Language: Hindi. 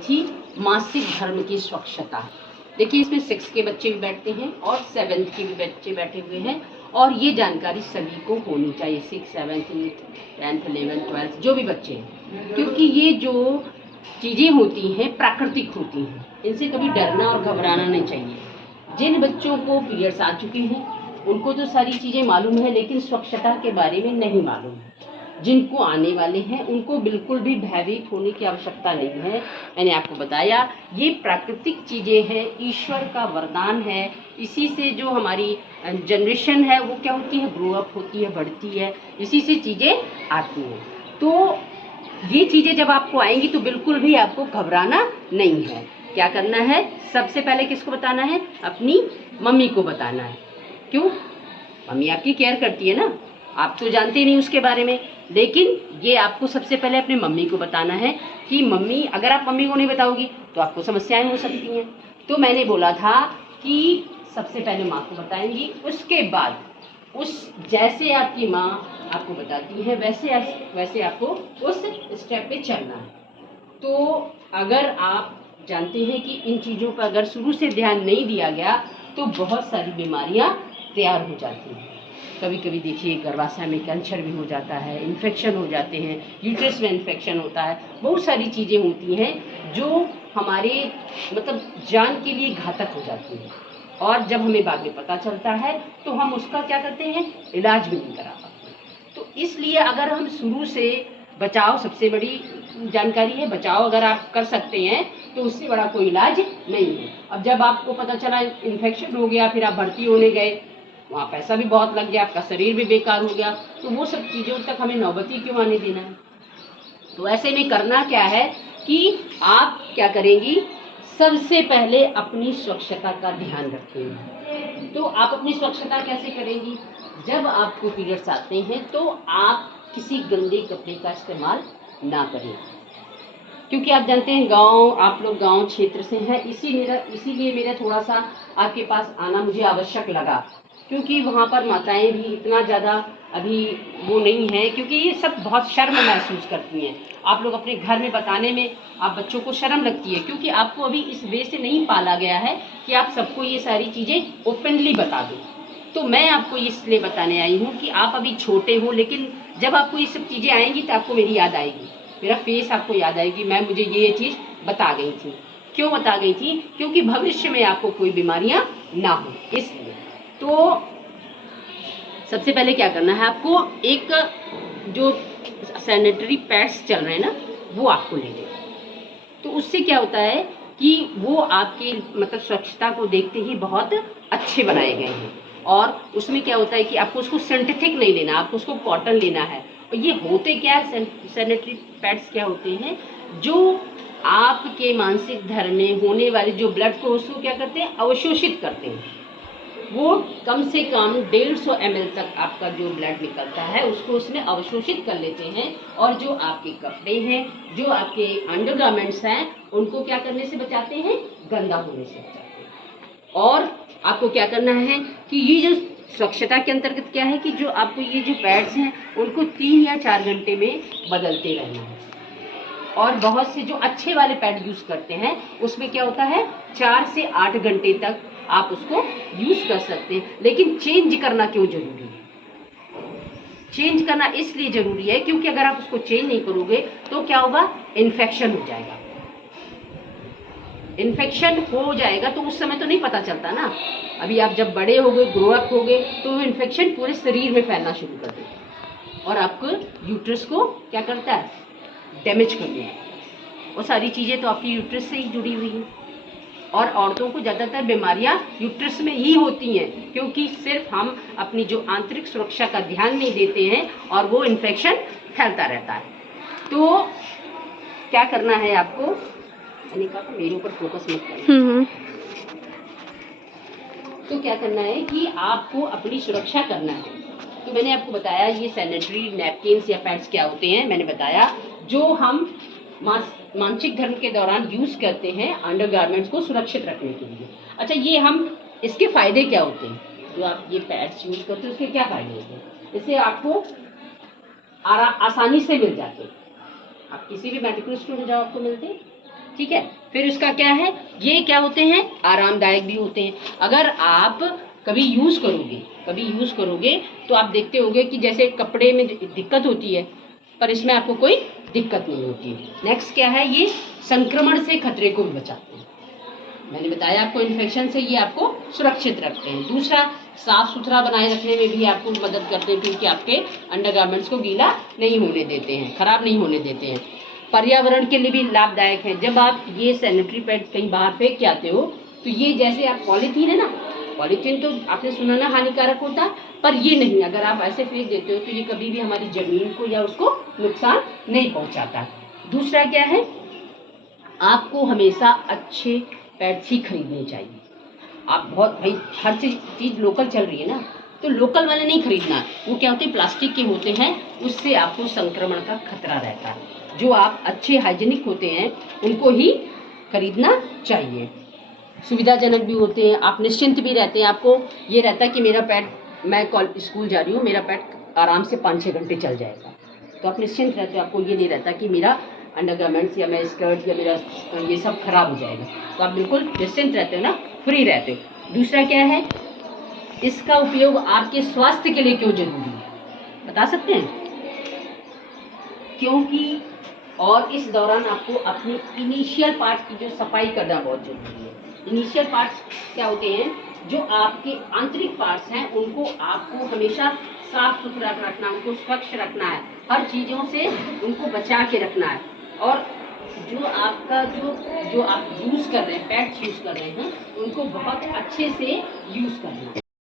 थी मासिक धर्म की स्वच्छता। देखिए इसमें 6 के बच्चे भी बैठते हैं और 7th के भी बच्चे बैठे हुए हैं और ये जानकारी सभी को होनी चाहिए, 6, 7, 8, 10th, 11th, 12th जो भी बच्चे हैं, क्योंकि ये जो चीज़ें होती हैं प्राकृतिक होती हैं, इनसे कभी डरना और घबराना नहीं चाहिए। जिन बच्चों को पीरियड्स आ चुके हैं उनको तो सारी चीज़ें मालूम है, लेकिन स्वच्छता के बारे में नहीं मालूम है। जिनको आने वाले हैं उनको बिल्कुल भी भयभीत होने की आवश्यकता नहीं है। मैंने आपको बताया ये प्राकृतिक चीज़ें हैं, ईश्वर का वरदान है। इसी से जो हमारी जनरेशन है वो क्या होती है, ग्रो अप होती है, बढ़ती है, इसी से चीज़ें आती हैं। तो ये चीज़ें जब आपको आएंगी तो बिल्कुल भी आपको घबराना नहीं है। क्या करना है, सबसे पहले किसको बताना है, अपनी मम्मी को बताना है। क्यों, मम्मी आपकी केयर करती है ना, आप तो जानते नहीं उसके बारे में, लेकिन ये आपको सबसे पहले अपने मम्मी को बताना है कि मम्मी, अगर आप मम्मी को नहीं बताओगी तो आपको समस्याएं हो सकती हैं। तो मैंने बोला था कि सबसे पहले माँ को बताएंगी, उसके बाद उस जैसे आपकी माँ आपको बताती है वैसे आपको उस स्टेप पे चलना है। तो अगर आप जानते हैं कि इन चीज़ों पर अगर शुरू से ध्यान नहीं दिया गया तो बहुत सारी बीमारियां तैयार हो जाती हैं। कभी कभी देखिए गर्भाशय में कैंसर भी हो जाता है, इन्फेक्शन हो जाते हैं, यूट्रस में इन्फेक्शन होता है, बहुत सारी चीज़ें होती हैं जो हमारे मतलब जान के लिए घातक हो जाती हैं। और जब हमें बाद में पता चलता है तो हम उसका क्या करते हैं, इलाज भी नहीं करा पाते। तो इसलिए अगर हम शुरू से बचाव, सबसे बड़ी जानकारी है बचाव, अगर आप कर सकते हैं तो उससे बड़ा कोई इलाज नहीं है। अब जब आपको पता चला इन्फेक्शन हो गया, फिर आप भर्ती होने गए, वहाँ पैसा भी बहुत लग गया, आपका शरीर भी बेकार हो गया, तो वो सब चीज़ों तक हमें नौबती क्यों आने देना है। तो ऐसे में करना क्या है कि आप क्या करेंगी, सबसे पहले अपनी स्वच्छता का ध्यान रखेंगे। तो आप अपनी स्वच्छता कैसे करेंगी, जब आपको पीरियड्स आते हैं तो आप किसी गंदे कपड़े का इस्तेमाल ना करें, क्योंकि आप जानते हैं गांव, आप लोग गांव क्षेत्र से हैं, इसीलिए मेरा थोड़ा सा आपके पास आना मुझे आवश्यक लगा, क्योंकि वहाँ पर माताएं भी इतना ज़्यादा अभी वो नहीं है, क्योंकि ये सब बहुत शर्म महसूस करती हैं। आप लोग अपने घर में बताने में आप बच्चों को शर्म लगती है, क्योंकि आपको अभी इस वे से नहीं पाला गया है कि आप सबको ये सारी चीज़ें ओपनली बता दो। तो मैं आपको इसलिए बताने आई हूँ कि आप अभी छोटे हो, लेकिन जब आपको ये सब चीज़ें आएंगी तो आपको मेरी याद आएगी, मेरा फेस आपको याद आएगी, मैं मुझे ये चीज़ बता गई थी। क्यों बता गई थी, क्योंकि भविष्य में आपको कोई बीमारियां ना हो, इसलिए। तो सबसे पहले क्या करना है, आपको एक जो सैनिटरी पैड्स चल रहे हैं ना वो आपको ले लें। तो उससे क्या होता है कि वो आपके मतलब स्वच्छता को देखते ही बहुत अच्छे बनाए गए हैं, और उसमें क्या होता है कि आपको उसको सिंथेटिक नहीं लेना, आपको उसको कॉटन लेना है। और ये होते क्या है, सैनिटरी पैड्स क्या होते हैं, जो आपके मानसिक धर्म में होने वाले जो ब्लड को उसको क्या करते हैं, अवशोषित करते हैं। वो कम से कम 150 ml तक आपका जो ब्लड निकलता है उसको उसमें अवशोषित कर लेते हैं, और जो आपके कपड़े हैं, जो आपके अंडरगारमेंट्स हैं, उनको क्या करने से बचाते हैं, गंदा होने से बचाते हैं। और आपको क्या करना है कि ये जो स्वच्छता के अंतर्गत क्या है कि जो आपको ये जो पैड्स हैं उनको 3 या 4 घंटे में बदलते रहना है। और बहुत से जो अच्छे वाले पैड यूज़ करते हैं उसमें क्या होता है, 4 से 8 घंटे तक आप उसको यूज़ कर सकते हैं। लेकिन चेंज करना क्यों जरूरी है, चेंज करना इसलिए ज़रूरी है क्योंकि अगर आप उसको चेंज नहीं करोगे तो क्या होगा, इन्फेक्शन हो जाएगा। इन्फेक्शन हो जाएगा तो उस समय तो नहीं पता चलता ना, अभी आप जब बड़े हो गए, ग्रो अप हो गए, तो वो इन्फेक्शन पूरे शरीर में फैलना शुरू कर देगा और आपको यूट्रस को क्या करता है, डैमेज कर देगा। वो सारी चीज़ें तो आपकी यूट्रस से ही जुड़ी हुई हैं। और औरतों को ज़्यादातर बीमारियां यूट्रस में ही होती हैं, क्योंकि सिर्फ हम अपनी जो आंतरिक सुरक्षा का ध्यान नहीं देते हैं और वो इन्फेक्शन फैलता रहता है। तो क्या करना है आपको, मैंने कहा मेरे ऊपर फोकस मत करना। तो क्या करना है कि आपको अपनी सुरक्षा करना है। तो मैंने आपको बताया ये सैनिटरी नैपकिन्स या पैड्स क्या होते हैं, मैंने बताया जो हम मानसिक धर्म के दौरान यूज़ करते हैं अंडरगारमेंट्स को सुरक्षित रखने के लिए। अच्छा, ये हम इसके फ़ायदे क्या होते हैं, जो आप ये पैड्स यूज़ करते हैं उसके क्या फ़ायदे होते हैं, इससे आपको आसानी से मिल जाते हैं। आप किसी भी मेडिकल स्टोर में जाओ आपको मिलते हैं, ठीक है। फिर उसका क्या है, ये क्या होते हैं, आरामदायक भी होते हैं। अगर आप कभी यूज़ करोगे तो आप देखते होगे कि जैसे कपड़े में दिक्कत होती है, पर इसमें आपको कोई दिक्कत नहीं होती। नेक्स्ट क्या है, ये संक्रमण से खतरे को भी बचाते हैं। मैंने बताया आपको, इन्फेक्शन से ये आपको सुरक्षित रखते हैं। दूसरा, साफ सुथरा बनाए रखने में भी आपको मदद करते हैं, क्योंकि आपके अंडरगारमेंट्स को गीला नहीं होने देते हैं, खराब नहीं होने देते हैं। पर्यावरण के लिए भी लाभदायक है। जब आप ये सैनिटरी पैड कहीं बाहर फेंक के आते हो तो ये जैसे आप पॉलीथीन है ना, पॉलीथीन तो आपने सुना ना हानिकारक होता है, पर ये नहीं, अगर आप ऐसे फेंक देते हो तो ये कभी भी हमारी जमीन को या उसको नुकसान नहीं पहुंचाता। दूसरा क्या है, आपको हमेशा अच्छे पैड्स ही खरीदने चाहिए। आप बहुत भाई हर चीज़ लोकल चल रही है ना, तो लोकल वाले नहीं खरीदना। वो क्या होते हैं, प्लास्टिक के होते हैं, उससे आपको संक्रमण का खतरा रहता है। जो आप अच्छे हाइजीनिक होते हैं उनको ही खरीदना चाहिए। सुविधाजनक भी होते हैं, आप निश्चिंत भी रहते हैं। आपको ये रहता है कि मेरा पैड, मैं स्कूल जा रही हूँ, मेरा पैड आराम से 5-6 घंटे चल जाएगा, तो आप निश्चिंत रहते हो। आपको ये नहीं रहता कि मेरा अंडरगारमेंट्स या मेरा स्कर्ट या मेरा ये सब खराब हो जाएगा, तो आप बिल्कुल निश्चिंत रहते हो ना, फ्री रहते हो। दूसरा क्या है, इसका उपयोग आपके स्वास्थ्य के लिए क्यों जरूरी है, बता सकते हैं? क्योंकि और इस दौरान आपको अपनी इनिशियल पार्ट्स की जो सफाई करना बहुत जरूरी है। इनिशियल पार्ट्स क्या होते हैं, जो आपके आंतरिक पार्ट्स हैं उनको आपको हमेशा साफ सुथरा रखना, उनको स्वच्छ रखना है, हर चीज़ों से उनको बचा के रखना है। और जो आपका जो आप यूज़ कर रहे हैं, पैड्स यूज़ कर रहे हैं, उनको बहुत अच्छे से यूज़ करना है।